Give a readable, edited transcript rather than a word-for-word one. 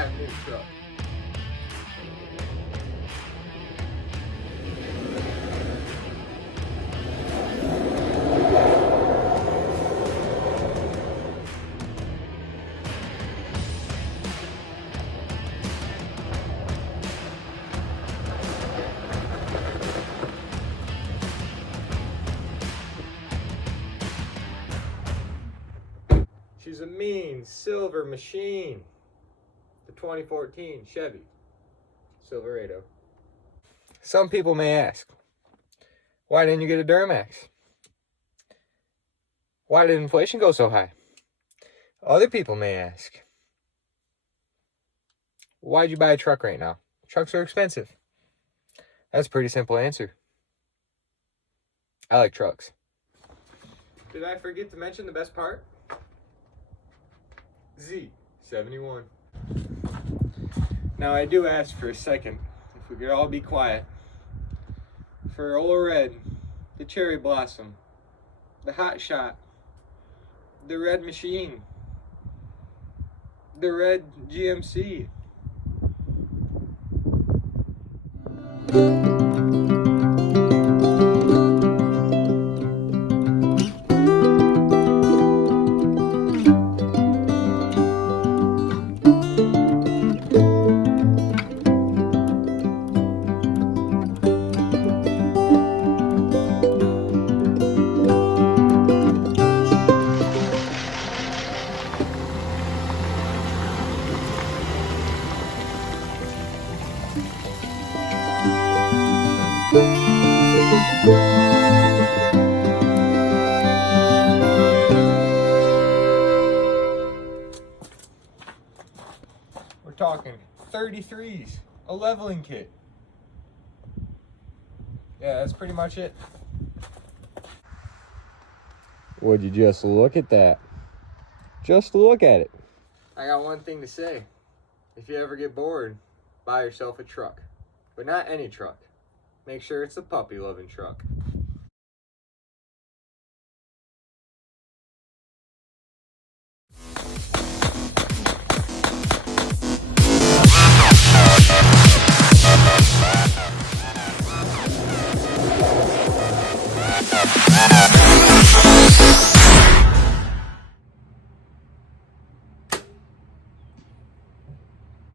got a new truck. She's a mean silver machine. The 2014 Chevy Silverado. Some people may ask, why didn't you get a Duramax? Why did inflation go so high? Other people may ask, why'd you buy a truck right now? Trucks are expensive. That's a pretty simple answer. I like trucks. Did I forget to mention the best part? Z71. Now I do ask for a second, if we could all be quiet, for Old Red, the Cherry Blossom, the Hot Shot, the Red Machine, the Red GMC. We're talking 33s, a leveling kit. Yeah, that's pretty much it. Would you just look at that? Just look at it. I got one thing to say. If you ever get bored, buy yourself a truck. But not any truck. Make sure it's a puppy-loving truck.